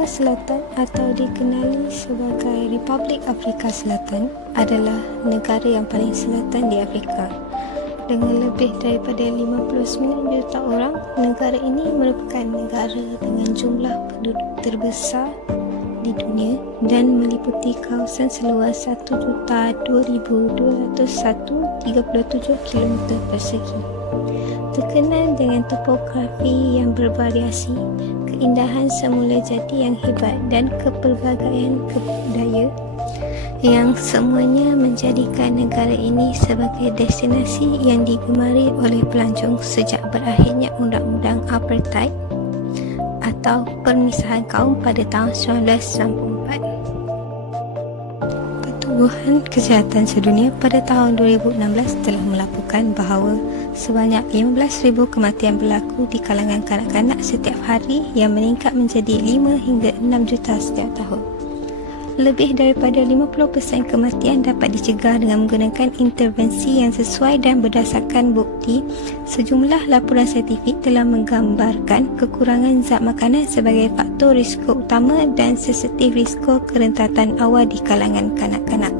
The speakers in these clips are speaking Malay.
Afrika Selatan atau dikenali sebagai Republik Afrika Selatan adalah negara yang paling selatan di Afrika. Dengan lebih daripada 59 juta orang, negara ini merupakan negara dengan jumlah penduduk terbesar di dunia dan meliputi kawasan seluas 1,02,237 km persegi. Terkenal dengan topografi yang bervariasi, keindahan semula jadi yang hebat dan kepelbagaian budaya yang semuanya menjadikan negara ini sebagai destinasi yang digemari oleh pelancong sejak berakhirnya Undang-Undang Apartheid atau Permisahan Kaum pada tahun 1994. Pertubuhan Kesihatan Sedunia pada tahun 2016 telah melaporkan bahawa sebanyak 15,000 kematian berlaku di kalangan kanak-kanak setiap hari yang meningkat menjadi 5 hingga 6 juta setiap tahun. Lebih daripada 50% kematian dapat dicegah dengan menggunakan intervensi yang sesuai dan berdasarkan bukti. Sejumlah laporan saintifik telah menggambarkan kekurangan zat makanan sebagai faktor risiko utama dan sensitif risiko kerentanan awal di kalangan kanak-kanak.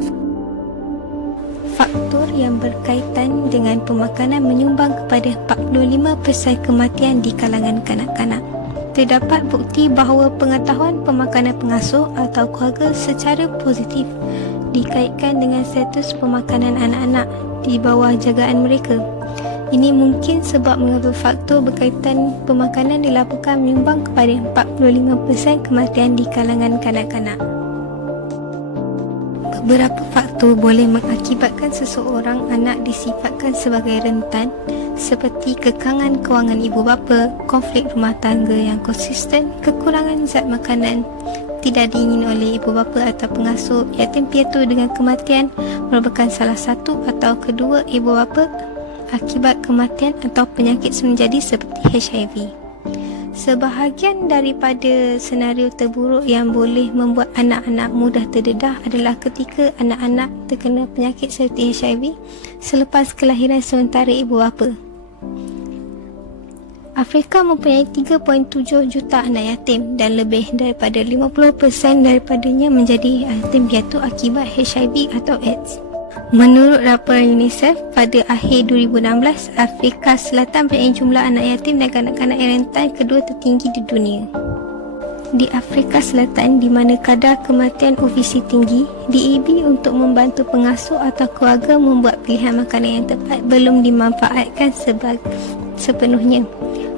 Faktor yang berkaitan dengan pemakanan menyumbang kepada 45% kematian di kalangan kanak-kanak. Terdapat bukti bahawa pengetahuan pemakanan pengasuh atau keluarga secara positif dikaitkan dengan status pemakanan anak-anak di bawah jagaan mereka. Ini mungkin sebab mengapa faktor berkaitan pemakanan dilaporkan menyumbang kepada 45% kematian di kalangan kanak-kanak. Beberapa faktor boleh mengakibatkan seseorang anak disifatkan sebagai rentan, seperti kekangan kewangan ibu bapa, konflik rumah tangga yang konsisten, kekurangan zat makanan, tidak diingini oleh ibu bapa atau pengasuh, yatim piatu dengan kematian merupakan salah satu atau kedua ibu bapa akibat kematian atau penyakit menjadi seperti HIV. Sebahagian daripada senario terburuk yang boleh membuat anak-anak mudah terdedah adalah ketika anak-anak terkena penyakit seperti HIV selepas kelahiran sementara ibu bapa. Afrika mempunyai 3.7 juta anak yatim dan lebih daripada 50% daripadanya menjadi yatim piatu akibat HIV atau AIDS. Menurut laporan UNICEF, pada akhir 2016, Afrika Selatan mempunyai jumlah anak yatim dan kanak-kanak yang rentan kedua tertinggi di dunia. Di Afrika Selatan, di mana kadar kematian obesiti tinggi, DAB untuk membantu pengasuh atau keluarga membuat pilihan makanan yang tepat belum dimanfaatkan sepenuhnya.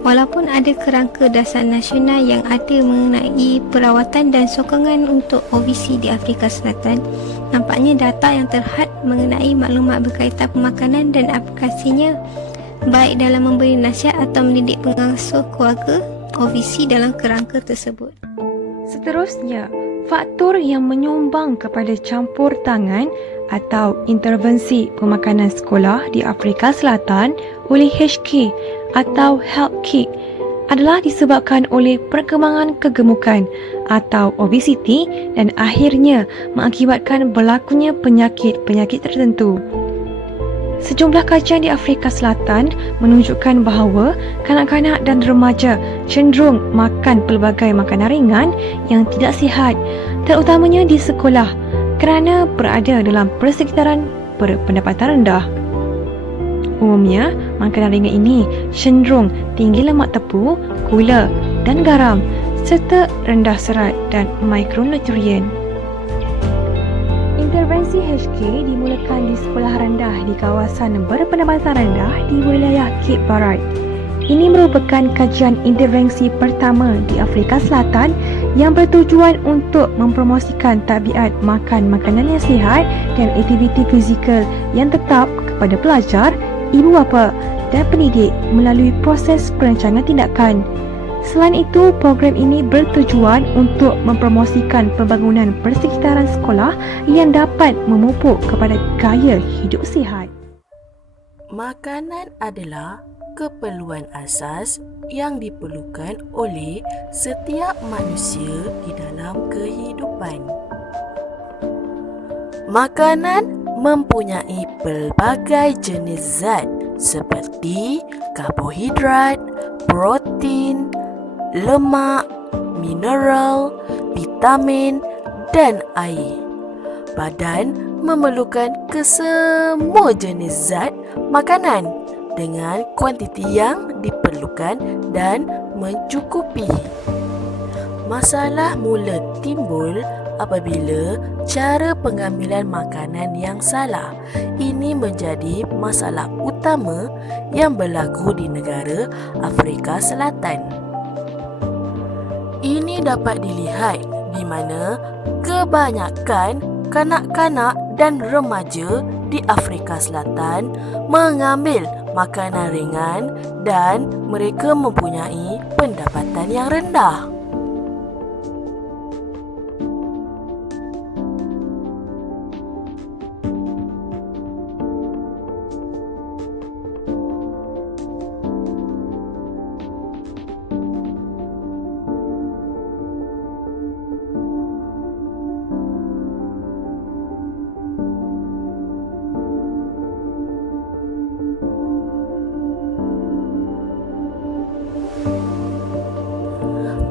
Walaupun ada kerangka dasar nasional yang ada mengenai perawatan dan sokongan untuk obesiti di Afrika Selatan, nampaknya data yang terhad mengenai maklumat berkaitan pemakanan dan aplikasinya baik dalam memberi nasihat atau mendidik pengasuh keluarga obesiti dalam kerangka tersebut. Seterusnya, faktor yang menyumbang kepada campur tangan atau intervensi pemakanan sekolah di Afrika Selatan oleh HK atau health kick adalah disebabkan oleh perkembangan kegemukan atau obesiti dan akhirnya mengakibatkan berlakunya penyakit-penyakit tertentu. Sejumlah kajian di Afrika Selatan menunjukkan bahawa kanak-kanak dan remaja cenderung makan pelbagai makanan ringan yang tidak sihat, terutamanya di sekolah kerana berada dalam persekitaran berpendapatan rendah. Umumnya, makanan ringan ini cenderung tinggi lemak tepu, gula dan garam serta rendah serat dan mikronutrien. Intervensi HK dimulakan di sekolah rendah di kawasan berpendapatan rendah di wilayah Cape Barat. Ini merupakan kajian intervensi pertama di Afrika Selatan yang bertujuan untuk mempromosikan tabiat makan makanan yang sihat dan aktiviti fizikal yang tetap kepada pelajar, ibu bapa dan pendidik melalui proses perancangan tindakan. Selain itu, program ini bertujuan untuk mempromosikan pembangunan persekitaran sekolah yang dapat memupuk kepada gaya hidup sihat. Makanan adalah keperluan asas yang diperlukan oleh setiap manusia di dalam kehidupan. Makanan mempunyai pelbagai jenis zat seperti karbohidrat, protein, lemak, mineral, vitamin dan air. Badan memerlukan kesemua jenis zat makanan dengan kuantiti yang diperlukan dan mencukupi. Masalah mula timbul apabila cara pengambilan makanan yang salah. Ini menjadi masalah utama yang berlaku di negara Afrika Selatan. Ini dapat dilihat di mana kebanyakan kanak-kanak dan remaja di Afrika Selatan mengambil makanan ringan dan mereka mempunyai pendapatan yang rendah.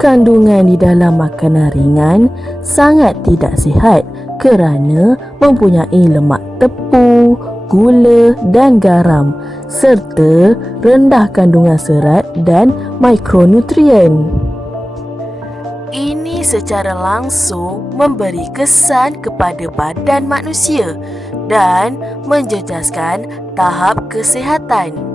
Kandungan di dalam makanan ringan sangat tidak sihat kerana mempunyai lemak tepu, gula dan garam serta rendah kandungan serat dan mikronutrien. Ini secara langsung memberi kesan kepada badan manusia dan menjejaskan tahap kesihatan.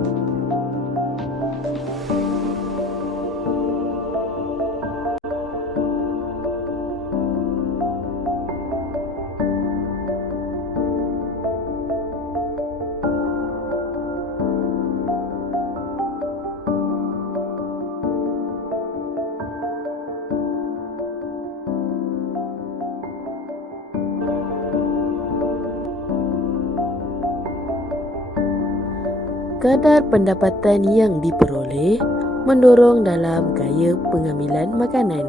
Kadar pendapatan yang diperoleh mendorong dalam gaya pengambilan makanan.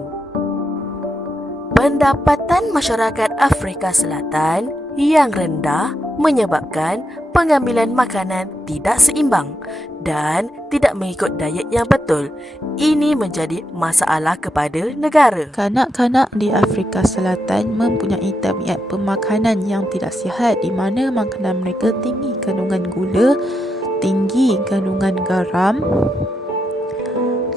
Pendapatan masyarakat Afrika Selatan yang rendah menyebabkan pengambilan makanan tidak seimbang dan tidak mengikut diet yang betul. Ini menjadi masalah kepada negara. Kanak-kanak di Afrika Selatan mempunyai tabiat pemakanan yang tidak sihat di mana makanan mereka tinggi kandungan gula, tinggi kandungan garam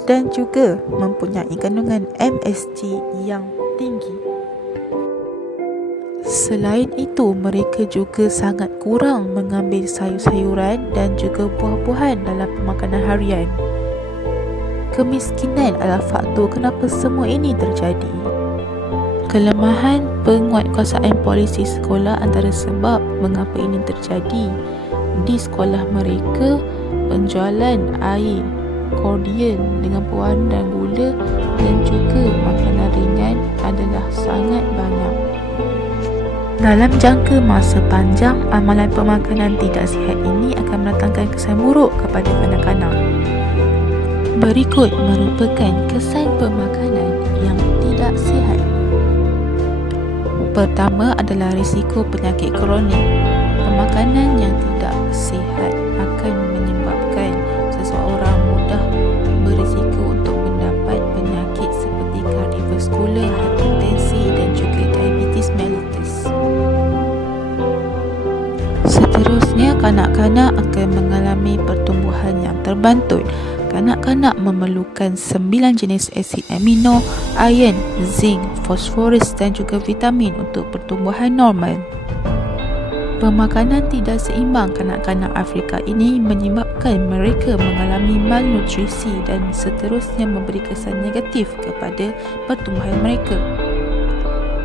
dan juga mempunyai kandungan MSG yang tinggi. Selain itu, mereka juga sangat kurang mengambil sayur-sayuran dan juga buah-buahan dalam pemakanan harian. Kemiskinan adalah faktor kenapa semua ini terjadi. Kelemahan penguatkuasaan polisi sekolah antara sebab mengapa ini terjadi. Di sekolah mereka, penjualan air kordial dengan pewarna dan gula dan juga makanan ringan adalah sangat banyak. Dalam jangka masa panjang, amalan pemakanan tidak sihat ini akan mendatangkan kesan buruk kepada kanak-kanak. Berikut merupakan kesan pemakanan yang tidak sihat. Pertama adalah risiko penyakit kronik. Pemakanan yang tidak sihat akan menyebabkan seseorang mudah berisiko untuk mendapat penyakit seperti kardiovaskular, hipertensi dan juga diabetes mellitus. Seterusnya, kanak-kanak akan mengalami pertumbuhan yang terbantut. Kanak-kanak memerlukan 9 jenis asid amino, iron, zinc, fosforus dan juga vitamin untuk pertumbuhan normal. Pemakanan tidak seimbang kanak-kanak Afrika ini menyebabkan mereka mengalami malnutrisi dan seterusnya memberi kesan negatif kepada pertumbuhan mereka.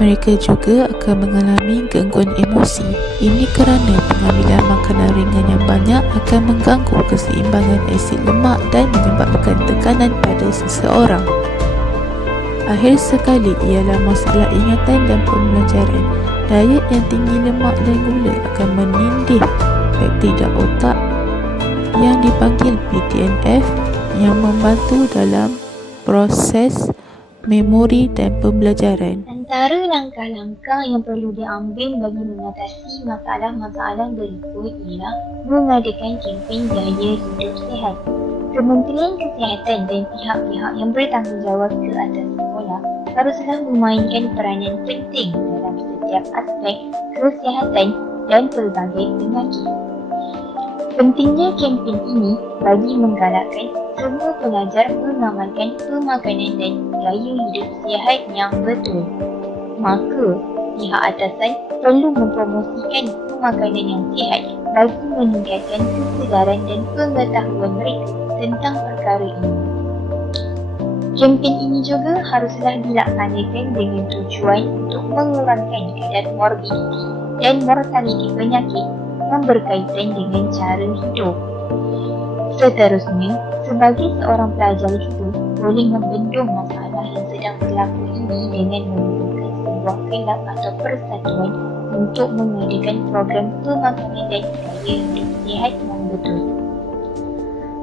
Mereka juga akan mengalami gangguan emosi. Ini kerana pengambilan makanan ringan yang banyak akan mengganggu keseimbangan asid lemak dan menyebabkan tekanan pada seseorang. Akhir sekali ialah masalah ingatan dan pembelajaran. Diet yang tinggi lemak dan gula akan menindih peptida otak yang dipanggil BDNF yang membantu dalam proses memori dan pembelajaran. Antara langkah-langkah yang perlu diambil bagi mengatasi masalah-masalah berikut ialah mengadakan kempen gaya hidup sihat. Kementerian Kesihatan dan pihak-pihak yang bertanggungjawab ke atas sekolah haruslah memainkan peranan penting dalam setiap aspek kesihatan dan pelbagai penyakit. Pentingnya kempen ini bagi menggalakkan semua pelajar mengamalkan pemakanan dan gaya hidup sihat yang betul. Maka, pihak atasan perlu mempromosikan pemakanan yang sihat bagi meningkatkan kesedaran dan pengetahuan mereka tentang perkara ini. Kempen ini juga haruslah dilaksanakan dengan tujuan untuk mengurangkan kadar morbiditi dan mortaliti penyakit yang berkaitan dengan cara hidup. Seterusnya, sebagai seorang pelajar juga boleh membendung masalah yang sedang berlaku ini dengan memerlukan sebuah kelab atau persatuan untuk mengadakan program pemakanan dan gaya hidup sihat yang betul.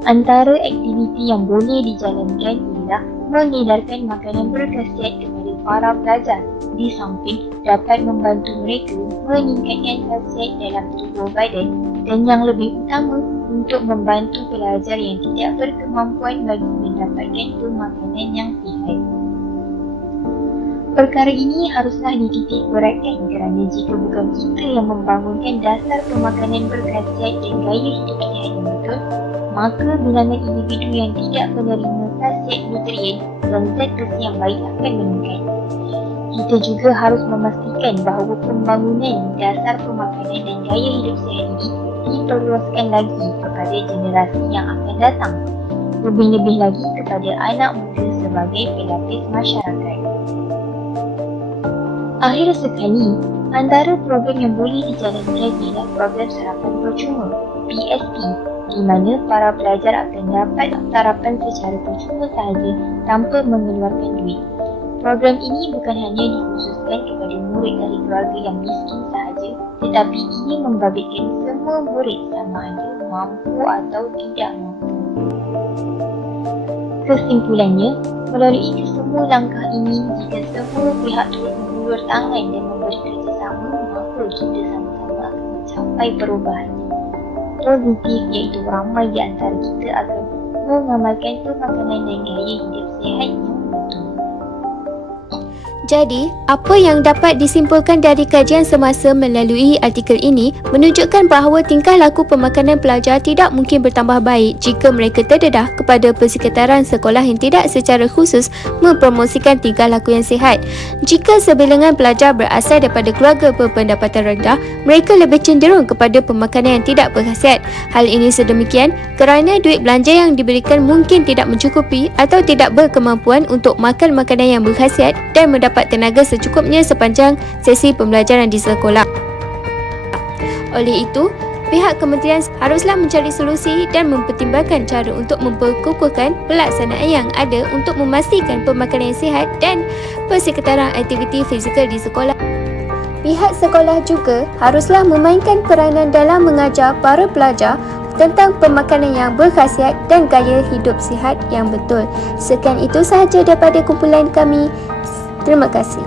Antara aktiviti yang boleh dijalankan ialah mengedarkan makanan berkhasiat kepada para pelajar, di samping dapat membantu mereka meningkatkan khasiat dalam tubuh badan dan yang lebih utama untuk membantu pelajar yang tidak berkemampuan bagi mendapatkan pemakanan yang sihat. Perkara ini haruslah dititik beratkan kerana jika bukan kita yang membangunkan dasar pemakanan berkhasiat dan gaya hidup sihat yang betul, maka bilangan individu yang tidak menerima khasiat nutrien dan zat besi yang baik akan meningkat. Kita juga harus memastikan bahawa pembangunan dasar pemakanan dan gaya hidup sihat ini diperluaskan lagi kepada generasi yang akan datang, lebih-lebih lagi kepada anak muda sebagai pelapis masyarakat. Akhir sekali, antara program yang boleh dijalankan ialah program sarapan percuma PSP, di mana para pelajar akan dapat sarapan secara percuma sahaja tanpa mengeluarkan duit. Program ini bukan hanya dikhususkan kepada murid dari keluarga yang miskin sahaja, tetapi ia membabitkan semua murid sama ada mampu atau tidak mampu. Kesimpulannya, melalui kesemua langkah ini, jika semua pihak turut mengulur tangan dan memberi kerjasama, maka kita sama-sama akan mencapai perubahan positif, iaitu ramai di antara kita akan mengamalkan pemakanan dan gaya hidup sihat yang betul. Jadi, apa yang dapat disimpulkan dari kajian semasa melalui artikel ini menunjukkan bahawa tingkah laku pemakanan pelajar tidak mungkin bertambah baik jika mereka terdedah kepada persekitaran sekolah yang tidak secara khusus mempromosikan tingkah laku yang sihat. Jika sebilangan pelajar berasal daripada keluarga berpendapatan rendah, mereka lebih cenderung kepada pemakanan yang tidak berkhasiat. Hal ini sedemikian kerana duit belanja yang diberikan mungkin tidak mencukupi atau tidak berkemampuan untuk makan makanan yang berkhasiat dan mendapat tenaga secukupnya sepanjang sesi pembelajaran di sekolah. Oleh itu, pihak kementerian haruslah mencari solusi dan mempertimbangkan cara untuk memperkukuhkan pelaksanaan yang ada untuk memastikan pemakanan yang sihat dan persekitaran aktiviti fizikal di sekolah. Pihak sekolah juga haruslah memainkan peranan dalam mengajar para pelajar tentang pemakanan yang berkhasiat dan gaya hidup sihat yang betul. Sekian itu sahaja daripada kumpulan kami. Terima kasih.